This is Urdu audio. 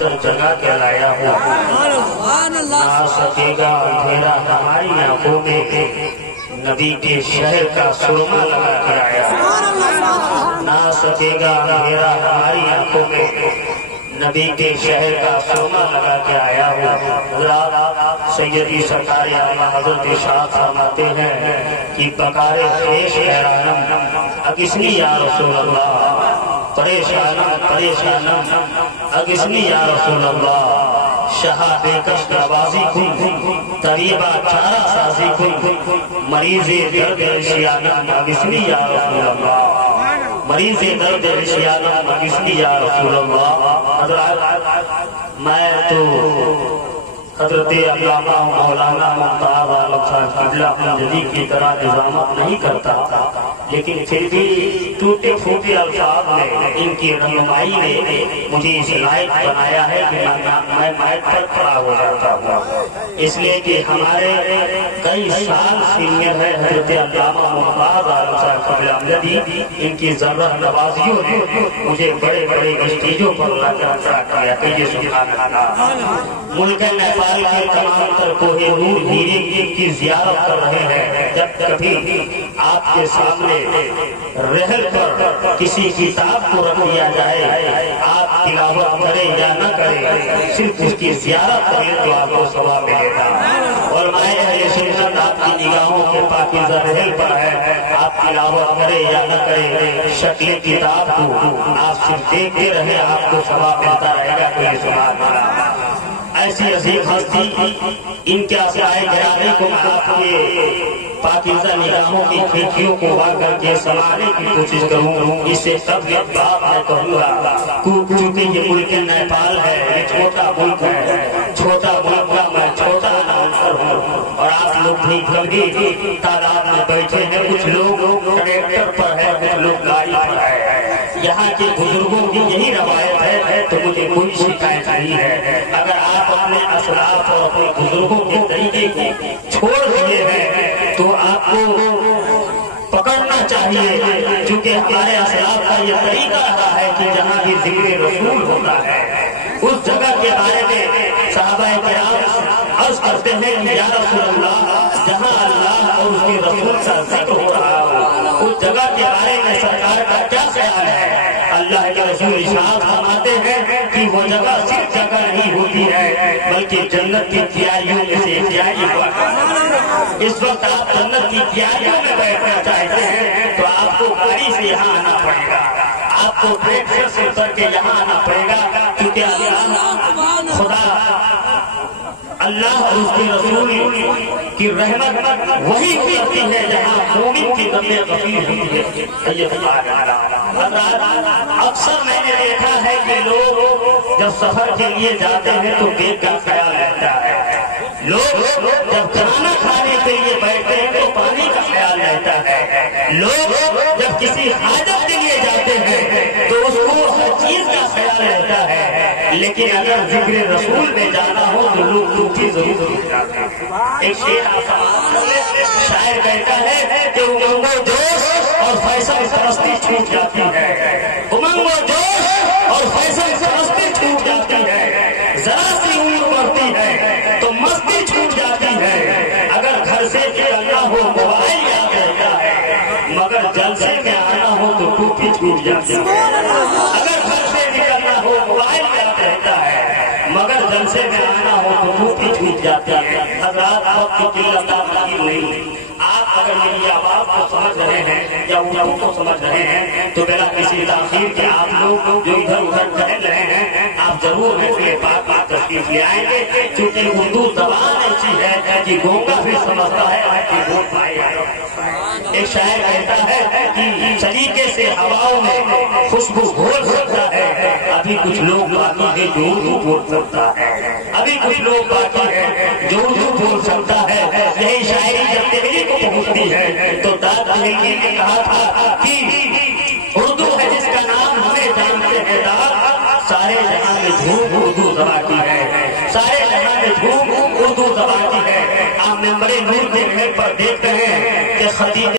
جگہ کے لایا ہوا نہ سکے گا اندھیرا ہماری آنکھوں میں، نبی کے شہر کا سرما لگا کر آیا نہ سکے گا اندھیرا ہماری آنکھوں میں، نبی کے شہر کا سرما لگا کے آیا ہوا۔ حضرات سیدی سرکار اعلیٰ حضرت ارشاد فرماتے ہیں کہ بکار خیش حیرانم اگسنی یا رسول اللہ، پریشانم پریشانم اگسنی یا رسول اللہ، شہا بے کش نوازی کن طریبہ چارہ سازی کن، مریض درد رشیانم اگسنی یا رسول اللہ، مریض درد رشیانم اگسنی یا رسول اللہ۔ حضرات میں تو حضرت علامہ مولانا ممتاز عالم صاحب قبلہ جدید کی طرح نظامت نہیں کرتا، لیکن پھر بھی ٹوٹے پھوٹے الفاظ میں ان کی رہنمائی نے مجھے اس لائق بنایا ہے کہ میں مائک پر کھڑا ہو جاتا ہوں، اس لیے کہ ہمارے کئی سال سینئر ہے حضرت علامہ ممتاز عالم صاحب قبلہ جدید، ان کی ذرہ نوازیوں نے مجھے بڑے بڑے اسٹیجوں پر لا کر کھڑا کیا کہ یہ سبحان اللہ۔ ملک نیپال کے تمام تر کوہ نور ہیرے کی زیارت کر رہے ہیں، جب کبھی آپ کے سامنے رحل پر کسی کتاب کو رکھ دیا جائے، آپ تلاوت کریں یا نہ کریں، صرف اس کی زیارت کریں تو آپ کو ثواب ملے گا۔ علماء اہل سنت آپ کی نگاہوں کے پاکیزہ رحل پر ہے، آپ تلاوت کریں یا نہ کریں، شکل کتاب کو آپ صرف دیکھتے رہیں، آپ کو ثواب ملتا رہے گا۔ کوئی سبحان اللہ۔ ایسی عظیم ہستی ان کے آسائے گرانے کو میں آپ کے پاکیزہ نگاہوں کی کھڑکیوں کو وا کر کے سنانے کی کوشش کروں، اس سے سب ایک بات میں کہوں گا، کیونکہ یہ ملک نیپال ہے، یہ چھوٹا ملک ہے، چھوٹا ملک کا میں چھوٹا اناؤنسر ہوں، اور آپ لوگ بھی بڑی تعداد میں بیٹھے ہیں، کچھ لوگ ٹریکٹر پر ہے، کچھ لوگ گاڑی پر ہے۔ یہاں کے بزرگوں کی یہی روایت ہے، تو مجھے کوئی شکایت نہیں ہے۔ اگر آپ اپنے اسلاف اور اپنے بزرگوں کے طریقے کو چھوڑ دیے ہیں تو آپ کو پکڑنا چاہیے، کیونکہ ہمارے اسلاف کا یہ طریقہ رہا ہے کہ جہاں بھی ذکر رسول ہوتا ہے اس جگہ کے بارے میں صحابہ کرام عرض کرتے ہیں کہ یا رسول اللہ، جہاں اللہ اور اس کے رسول کا ذکر ہو رہا ہو اس جگہ کے بارے میں سرکار کا کیا خیال ہے؟ اللہ کے رسول ارشاد فرماتے ہیں کہ وہ جگہ صرف جگہ نہیں ہوتی ہے بلکہ جنت کی کیاریوں میں سے کیاری ہوا ہے۔ اس وقت آپ جنت کی کیاریوں میں بیٹھنا چاہتے ہیں تو آپ کو گاڑی سے یہاں آنا پڑے گا، آپ کو ٹریکٹر سے اتر کے یہاں آنا پڑے گا، کیونکہ خدا اللہ اور اس کے رسول کی رحمت وہی ہوتی ہے جہاں مومن کی طبیعت غفیر ہوتی ہے۔ اکثر میں نے دیکھا ہے کہ لوگ جب سفر کے لیے جاتے ہیں تو بیگ کا خیال رہتا ہے، لوگ جب کھانا کھانے کے لیے بیٹھتے ہیں تو پانی کا خیال رہتا ہے، لوگ جب کسی حاجت کے لیے جاتے ہیں تو اس کو ہر چیز کا خیال رہتا ہے، لیکن اگر ذکر رسول میں جانا ہو تو لوگ ٹوٹی ضرور ہو جاتے ہیں۔ ایک شاعر کہتا ہے کہ امنگ و جوش اور فیصل پرستی چھوٹ جاتی ہے، امنگ و جوش اور فیصل پرستی چھوٹ جاتی ہے، ذرا سی عمر بڑھتی ہے تو مستی چھوٹ جاتی ہے، اگر گھر سے نکلنا ہو موبائل یاد رہتا ہے، مگر جلسے میں آنا ہو تو ٹوپی چھوٹ جاتی ہے، اگر گھر سے نکلنا ہو موبائل یاد رہتا ہے، مگر جلسے میں آنا ہو تو ٹوپی چھوٹ جاتی ہے۔ حضرات وقت کی قلت ناکافی نہیں، آپ اگر میری آواز کو سمجھ رہے ہیں یا اردو کو سمجھ رہے ہیں تو بلا کسی تاخیر کے آپ لوگ جو ادھر ادھر ٹہل رہے ہیں آپ ضرور محفل پاک میں تشریف لے آئیں گے، کیونکہ اردو زبان ایسی ہے کہ گونگا بھی سمجھتا ہے آپ کی بول پائے گا۔ ایک شاعر کہتا ہے کہ سلیقے سے ہواؤں میں خوشبو گھول سکتا ہے، ابھی کچھ لوگ باقی ہے جو اردو بول سکتا ہے، ابھی کچھ لوگ باقی ہے جو اردو بول سکتا ہے۔ یہی شاعری جب دہلی کو پہنچتی ہے تو داد دہلی نے کہا تھا کہ اردو ہے جس کا نام ہمیں جانتے ہیں داد، سارے جہاں میں دھوم اردو زبان کی ہے، سارے جہاں میں دھوم اردو زبان کی ہے۔ آپ ممبر نور کے گھر پر دیکھتے ہیں کہ خطیب